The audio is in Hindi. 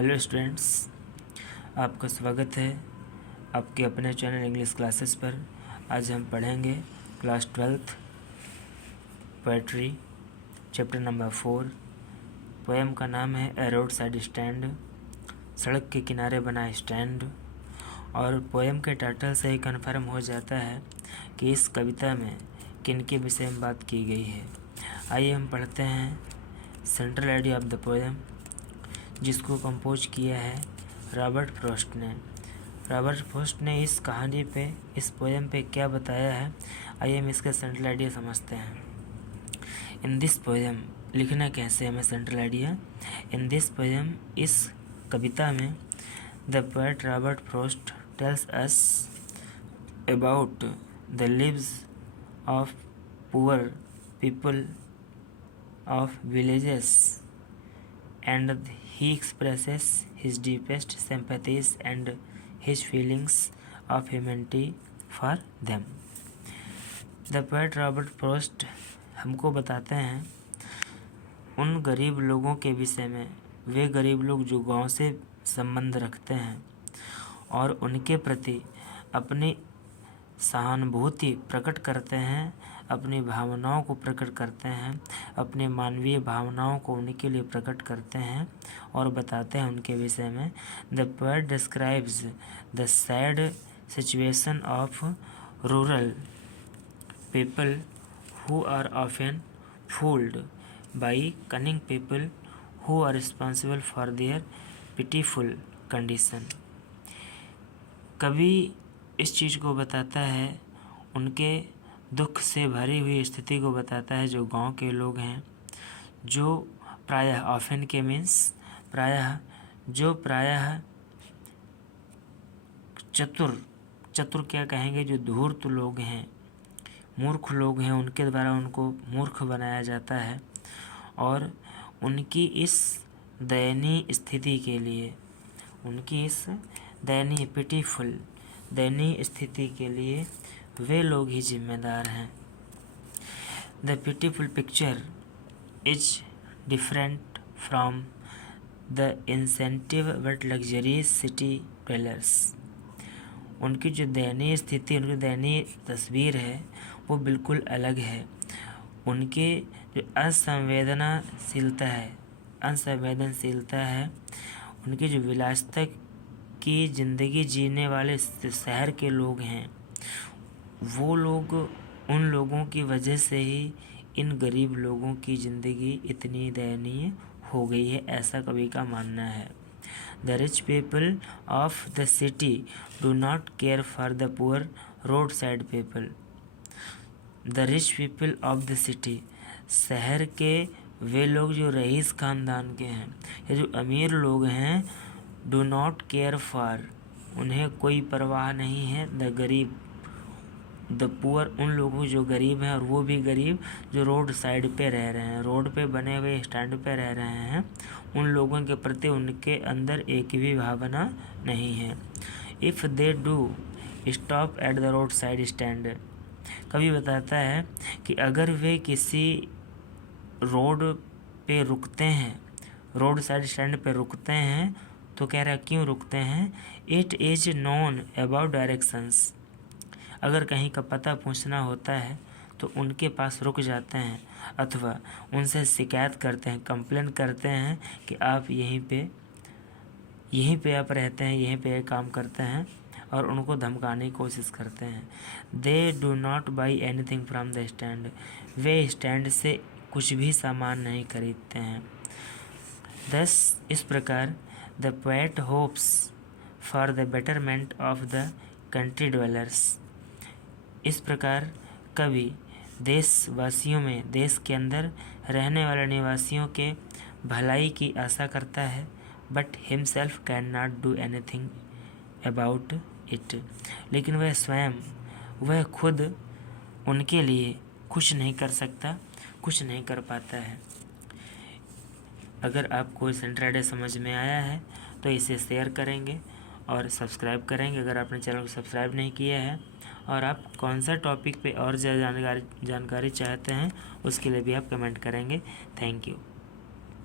हेलो स्टूडेंट्स, आपका स्वागत है आपके अपने चैनल इंग्लिश क्लासेस पर। आज हम पढ़ेंगे class 12th poetry chapter number 4। Poem का नाम है ए रोड साइड स्टैंड, सड़क के किनारे बना स्टैंड। और पोएम के टाइटल से ही कन्फर्म हो जाता है कि इस कविता में किन के विषय में बात की गई है। आइए हम पढ़ते हैं central idea of the poem, जिसको कंपोज किया है रॉबर्ट फ्रॉस्ट ने। रॉबर्ट फ्रॉस्ट ने इस कहानी पे, इस पोएम पे क्या बताया है, आइए हम इसका सेंट्रल आइडिया समझते हैं। इन दिस पोएम, लिखना कैसे हमें central idea. In this poem, इस कविता में the poet Robert Frost tells us about the leaves of poor people of villages and he expresses his deepest sympathies and his feelings of humanity for them. The poet Robert Frost हमको बताते हैं उन गरीब लोगों के विषय में, वे गरीब लोग जो गांव से संबंध रखते हैं और उनके प्रति अपनी सहानुभूति प्रकट करते हैं, अपनी भावनाओं को प्रकट करते हैं, अपने मानवीय भावनाओं को उनके लिए प्रकट करते हैं और बताते हैं उनके विषय में। The poet describes the sad situation of rural people who are often fooled by cunning people who are responsible for their pitiful condition. कवि इस चीज़ को बताता है, उनके दुख से भरी हुई स्थिति को बताता है, जो गांव के लोग हैं, जो प्रायः ऑफन के मीन्स प्रायः चतुर क्या कहेंगे, जो धूर्त लोग हैं, मूर्ख लोग हैं, उनके द्वारा उनको मूर्ख बनाया जाता है। और उनकी इस दयनीय स्थिति के लिए, उनकी इस दयनीय पिटीफुल दयनीय स्थिति के लिए वे लोग ही जिम्मेदार हैं। The pitiful picture is different from the insensitive but luxurious city dwellers. उनकी जो दयनीय स्थिति, उनकी दयनीय तस्वीर है, वो बिल्कुल अलग है। उनके जो असंवेदनशीलता है, उनकी जो विलासिता की ज़िंदगी जीने वाले शहर के लोग हैं, वो लोग, उन लोगों की वजह से ही इन गरीब लोगों की ज़िंदगी इतनी दयनीय हो गई है, ऐसा कवि का मानना है। The rich people of the city do not care for the poor road side people. The rich people of the city, शहर के वे लोग जो रईस खानदान के हैं या जो अमीर लोग हैं, डू नॉट केयर फॉर, उन्हें कोई परवाह नहीं है, द पुअर, उन लोगों जो गरीब हैं, और वो भी गरीब जो रोड साइड पे रह रहे हैं, रोड पे बने हुए स्टैंड पे रह रहे हैं, उन लोगों के प्रति उनके अंदर एक भी भावना नहीं है। If they do stop at the road side stand, कभी बताता है कि अगर वे किसी रोड पे रुकते हैं, रोड साइड स्टैंड पे रुकते हैं, तो कह रहा है क्यों रुकते हैं। It is known about directions, अगर कहीं का पता पूछना होता है तो उनके पास रुक जाते हैं, अथवा उनसे शिकायत करते हैं, कंप्लेन करते हैं कि आप यहीं पे आप रहते हैं, यहीं पे काम करते हैं, और उनको धमकाने की कोशिश करते हैं। They do not by anything from the stand, way stand से कुछ भी सामान नहीं खरीदते हैं। दस, इस प्रकार the poet hopes for the betterment of the country dwellers, इस प्रकार कवि देशवासियों में, देश के अंदर रहने वाले निवासियों के भलाई की आशा करता है, but himself can not do anything about it, लेकिन वह खुद उनके लिए कुछ नहीं कर सकता, कुछ नहीं कर पाता है। अगर आपको सेंट्रल आइडिया समझ में आया है तो इसे शेयर करेंगे और सब्सक्राइब करेंगे अगर आपने चैनल को सब्सक्राइब नहीं किया है। और आप कौन सा टॉपिक पे और ज़्यादा जानकारी चाहते हैं, उसके लिए भी आप कमेंट करेंगे। Thank you.